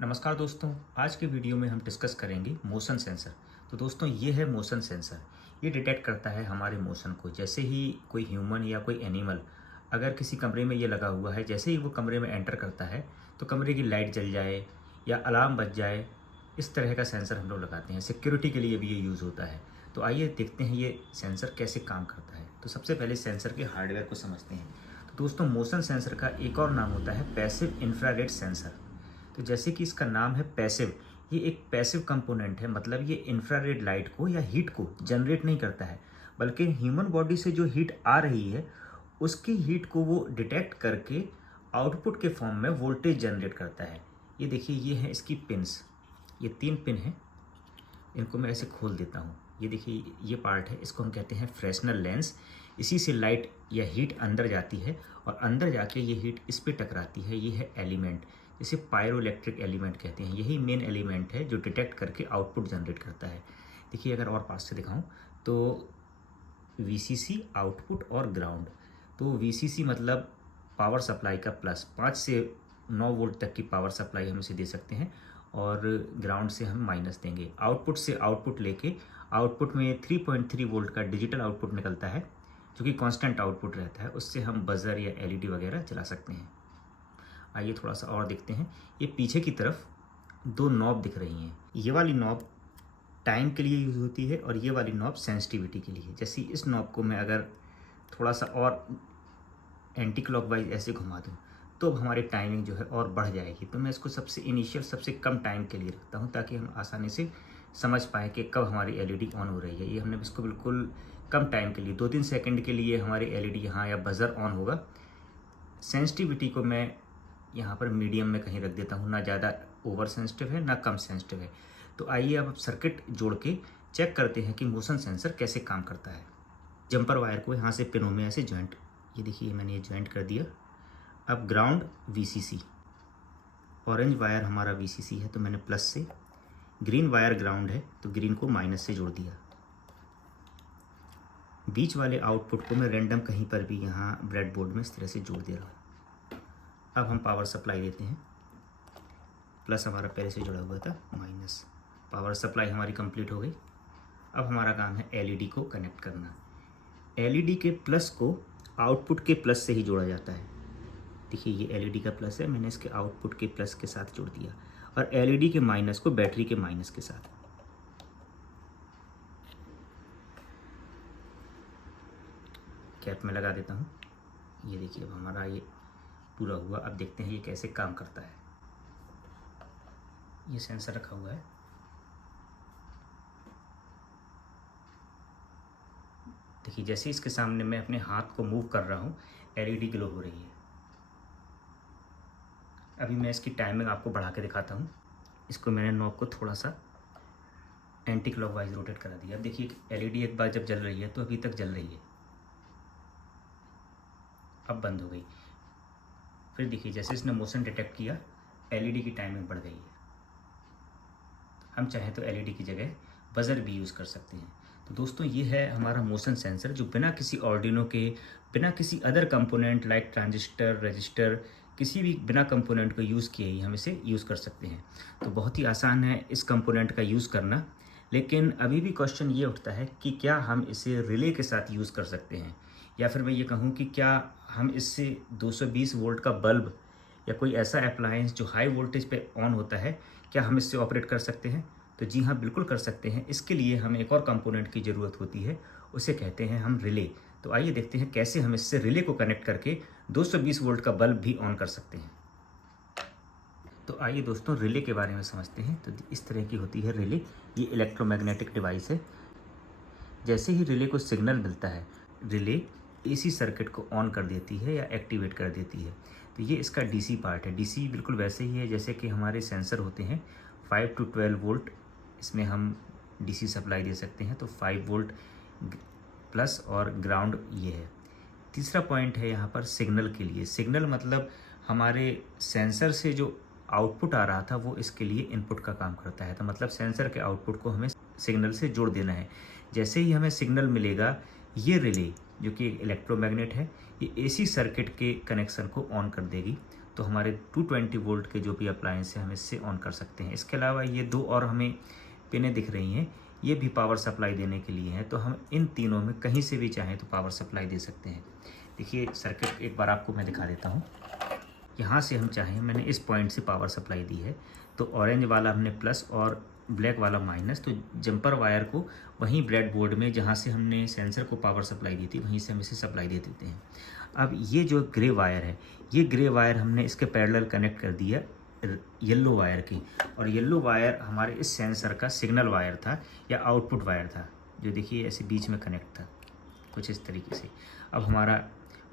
नमस्कार दोस्तों। आज के वीडियो में हम डिस्कस करेंगे मोशन सेंसर। तो दोस्तों ये है मोशन सेंसर। ये डिटेक्ट करता है हमारे मोशन को। जैसे ही कोई ह्यूमन या कोई एनिमल अगर किसी कमरे में ये लगा हुआ है, जैसे ही वो कमरे में एंटर करता है तो कमरे की लाइट जल जाए या अलार्म बज जाए, इस तरह का सेंसर हम लोग लगाते हैं। सिक्योरिटी के लिए भी ये यूज़ होता है। तो आइए देखते हैं ये सेंसर कैसे काम करता है। तो सबसे पहले सेंसर के हार्डवेयर को समझते हैं। तो दोस्तों मोशन सेंसर का एक और नाम होता है पैसिव इंफ्रारेड सेंसर। तो जैसे कि इसका नाम है पैसिव, ये एक पैसिव कंपोनेंट है। मतलब ये इंफ्रारेड लाइट को या हीट को जनरेट नहीं करता है, बल्कि ह्यूमन बॉडी से जो हीट आ रही है उसकी हीट को वो डिटेक्ट करके आउटपुट के फॉर्म में वोल्टेज जनरेट करता है। ये देखिए, ये है इसकी पिन्स। ये 3 पिन हैं। इनको मैं ऐसे खोल देता हूँ। ये देखिए, ये पार्ट है, इसको हम कहते हैं फ्रेशनल लेंस। इसी से लाइट या हीट अंदर जाती है और अंदर जाके ये हीट इस पे टकराती है। ये है एलिमेंट, इसे पायरोइलेक्ट्रिक एलिमेंट कहते हैं। यही मेन एलिमेंट है जो डिटेक्ट करके आउटपुट जनरेट करता है। देखिए, अगर और पास से दिखाऊं तो वीसीसी आउटपुट और ग्राउंड। तो वीसीसी मतलब पावर सप्लाई का प्लस, 5 से 9 वोल्ट तक की पावर सप्लाई हम इसे दे सकते हैं, और ग्राउंड से हम माइनस देंगे। आउटपुट से आउटपुट लेके आउटपुट में 3.3 वोल्ट का डिजिटल आउटपुट निकलता है, जो कि कांस्टेंट आउटपुट रहता है। उससे हम बजर या एलईडी वगैरह चला सकते हैं। आइए थोड़ा सा और देखते हैं। ये पीछे की तरफ 2 नॉब दिख रही हैं। ये वाली नॉब टाइम के लिए यूज़ होती है और ये वाली नॉब सेंसिटिविटी के लिए। जैसे इस नॉब को मैं अगर थोड़ा सा और एंटी क्लॉकवाइज ऐसे घुमा दूँ तो हमारी टाइमिंग जो है और बढ़ जाएगी। तो मैं इसको सबसे इनिशियल सबसे कम टाइम के लिए रखता हूँ, ताकि हम आसानी से समझ पाएँ कि कब हमारी एलईडी ऑन हो रही है। ये हमने इसको बिल्कुल कम टाइम के लिए 2-3 सेकंड के लिए हमारी एलईडी यहाँ या बजर ऑन होगा। सेंसिटिविटी को मैं यहाँ पर मीडियम में कहीं रख देता हूँ, ना ज़्यादा ओवर सेंसिटिव है ना कम सेंसिटिव है। तो आइए अब सर्किट जोड़ के चेक करते हैं कि मोशन सेंसर कैसे काम करता है। जंपर वायर को यहाँ से पिनों में ऐसे जॉइंट, ये देखिए मैंने ये जॉइंट कर दिया। अब ग्राउंड वीसीसी, ऑरेंज वायर हमारा वीसीसी है तो मैंने प्लस से, ग्रीन वायर ग्राउंड है तो ग्रीन को माइनस से जोड़ दिया। बीच वाले आउटपुट को मैं रैंडम कहीं पर भी यहाँ ब्रेडबोर्ड में इस तरह से जोड़ दे रहा हूँ। अब हम पावर सप्लाई देते हैं। प्लस हमारा पहले से जुड़ा हुआ था, माइनस। पावर सप्लाई हमारी कंप्लीट हो गई। अब हमारा काम है एलईडी को कनेक्ट करना। एलईडी के प्लस को आउटपुट के प्लस से ही जोड़ा जाता है। देखिए, ये एलईडी का प्लस है, मैंने इसके आउटपुट के प्लस के साथ जोड़ दिया, और एलईडी के माइनस को बैटरी के माइनस के साथ। कैप में लगा देता हूँ। ये देखिए, अब हमारा ये पूरा हुआ। अब देखते हैं ये कैसे काम करता है। ये सेंसर रखा हुआ है। देखिए, जैसे इसके सामने मैं अपने हाथ को मूव कर रहा हूँ, एलईडी ग्लो हो रही है। अभी मैं इसकी टाइमिंग आपको बढ़ा के दिखाता हूँ। इसको मैंने नॉब को थोड़ा सा एंटी क्लॉकवाइज रोटेट करा दिया। अब देखिए, एलईडी एक बार जब जल रही है तो अभी तक जल रही है, अब बंद हो गई। फिर देखिए, जैसे इसने मोशन डिटेक्ट किया, एलईडी की टाइमिंग बढ़ गई है। हम चाहें तो एलईडी की जगह बजर भी यूज़ कर सकते हैं। तो दोस्तों, ये है हमारा मोशन सेंसर, जो बिना किसी आर्डिनो के, बिना किसी other component like transistor, register, किसी भी बिना कंपोनेंट को यूज़ किए ही हम इसे यूज़ कर सकते हैं। तो बहुत ही आसान है इस कंपोनेंट का यूज़ करना। लेकिन अभी भी क्वेश्चन ये उठता है कि क्या हम इसे रिले के साथ यूज़ कर सकते हैं, या फिर मैं ये कहूँ कि क्या हम इससे 220 वोल्ट का बल्ब या कोई ऐसा अप्लायंस जो हाई वोल्टेज पे ऑन होता है, क्या हम इससे ऑपरेट कर सकते हैं? तो जी हाँ, बिल्कुल कर सकते हैं। इसके लिए हमें एक और कंपोनेंट की ज़रूरत होती है, उसे कहते हैं हम रिले। तो आइए देखते हैं कैसे हम इससे रिले को कनेक्ट करके 220 वोल्ट का बल्ब भी ऑन कर सकते हैं। तो आइए दोस्तों, रिले के बारे में समझते हैं। तो इस तरह की होती है रिले। ये इलेक्ट्रोमैग्नेटिक डिवाइस है। जैसे ही रिले को सिग्नल मिलता है, रिले एसी सर्किट को ऑन कर देती है या एक्टिवेट कर देती है। तो ये इसका डीसी पार्ट है। डीसी बिल्कुल वैसे ही है जैसे कि हमारे सेंसर होते हैं। 5 to 12 वोल्ट इसमें हम डीसी सप्लाई दे सकते हैं। तो 5 वोल्ट प्लस और ग्राउंड ये है। तीसरा पॉइंट है यहाँ पर सिग्नल के लिए। सिग्नल मतलब हमारे सेंसर से जो आउटपुट आ रहा था वो इसके लिए इनपुट का काम करता है। तो मतलब सेंसर के आउटपुट को हमें सिग्नल से जोड़ देना है। जैसे ही हमें सिग्नल मिलेगा, ये रिले जो कि इलेक्ट्रोमैग्नेट है, ये एसी सर्किट के कनेक्शन को ऑन कर देगी। तो हमारे 220 वोल्ट के जो भी अप्लायंस है हम इससे ऑन कर सकते हैं। इसके अलावा ये 2 और हमें पिनें दिख रही हैं, ये भी पावर सप्लाई देने के लिए हैं। तो हम इन तीनों में कहीं से भी चाहें तो पावर सप्लाई दे सकते हैं। देखिए सर्किट एक बार आपको मैं दिखा देता हूँ। यहाँ से हम चाहें, मैंने इस पॉइंट से पावर सप्लाई दी है, तो ऑरेंज वाला हमने प्लस और ब्लैक वाला माइनस, तो जंपर वायर को वहीं ब्रेडबोर्ड में जहाँ से हमने सेंसर को पावर सप्लाई दी थी वहीं से हम इसे सप्लाई दे देते हैं। अब ये जो ग्रे वायर है, ये ग्रे वायर हमने इसके पैरेलल कनेक्ट कर दिया येलो वायर की, और येलो वायर हमारे इस सेंसर का सिग्नल वायर था या आउटपुट वायर था, जो देखिए ऐसे बीच में कनेक्ट था कुछ इस तरीके से। अब हमारा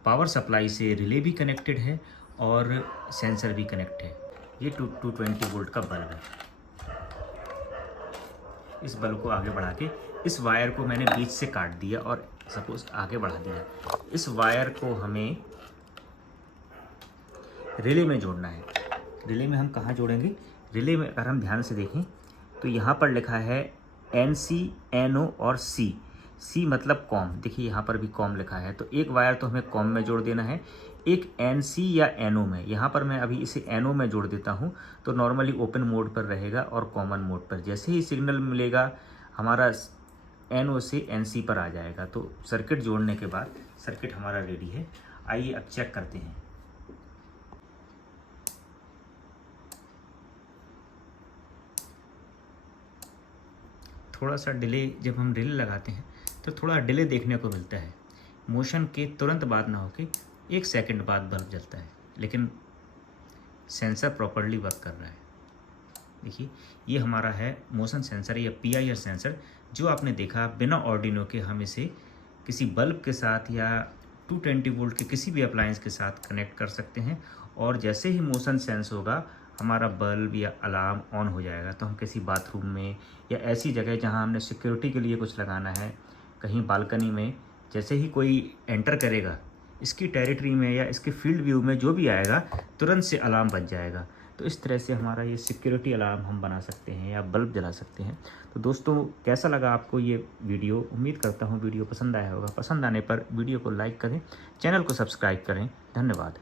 पावर सप्लाई से रिले भी कनेक्टेड है और सेंसर भी कनेक्ट है। ये 220 वोल्ट का बल्ब है। इस बल्ब को आगे बढ़ा के इस वायर को मैंने बीच से काट दिया और सपोज आगे बढ़ा दिया। इस वायर को हमें रिले में जोड़ना है। रिले में हम कहाँ जोड़ेंगे? रिले में अगर हम ध्यान से देखें तो यहाँ पर लिखा है NC, NO और C। C मतलब कॉम, देखिए यहाँ पर भी कॉम लिखा है, तो एक वायर तो हमें कॉम में जोड़ देना है, एक NC या NO में। यहाँ पर मैं अभी इसे NO में जोड़ देता हूँ, तो नॉर्मली ओपन मोड पर रहेगा और कॉमन मोड पर। जैसे ही सिग्नल मिलेगा हमारा NO से NC पर आ जाएगा। तो सर्किट जोड़ने के बाद सर्किट हमारा रेडी है। आइए अब चेक करते हैं। थोड़ा सा डिले, जब हम डिले लगाते हैं तो थोड़ा डिले देखने को मिलता है। मोशन के तुरंत बाद ना होके 1 सेकंड बाद बल्ब जलता है, लेकिन सेंसर प्रॉपरली वर्क कर रहा है। देखिए ये हमारा है मोशन सेंसर या PIR सेंसर, जो आपने देखा बिना आर्डिनो के हम इसे किसी बल्ब के साथ या 220 वोल्ट के किसी भी अप्लायंस के साथ कनेक्ट कर सकते हैं, और जैसे ही मोशन सेंस होगा हमारा बल्ब या अलार्म ऑन हो जाएगा। तो हम किसी बाथरूम में या ऐसी जगह जहां हमने सिक्योरिटी के लिए कुछ लगाना है, कहीं बालकनी में, जैसे ही कोई एंटर करेगा इसकी टेरिटरी में या इसके फील्ड व्यू में जो भी आएगा तुरंत से अलार्म बज जाएगा। तो इस तरह से हमारा ये सिक्योरिटी अलार्म हम बना सकते हैं या बल्ब जला सकते हैं। तो दोस्तों कैसा लगा आपको ये वीडियो? उम्मीद करता हूँ वीडियो पसंद आया होगा। पसंद आने पर वीडियो को लाइक करें, चैनल को सब्सक्राइब करें। धन्यवाद।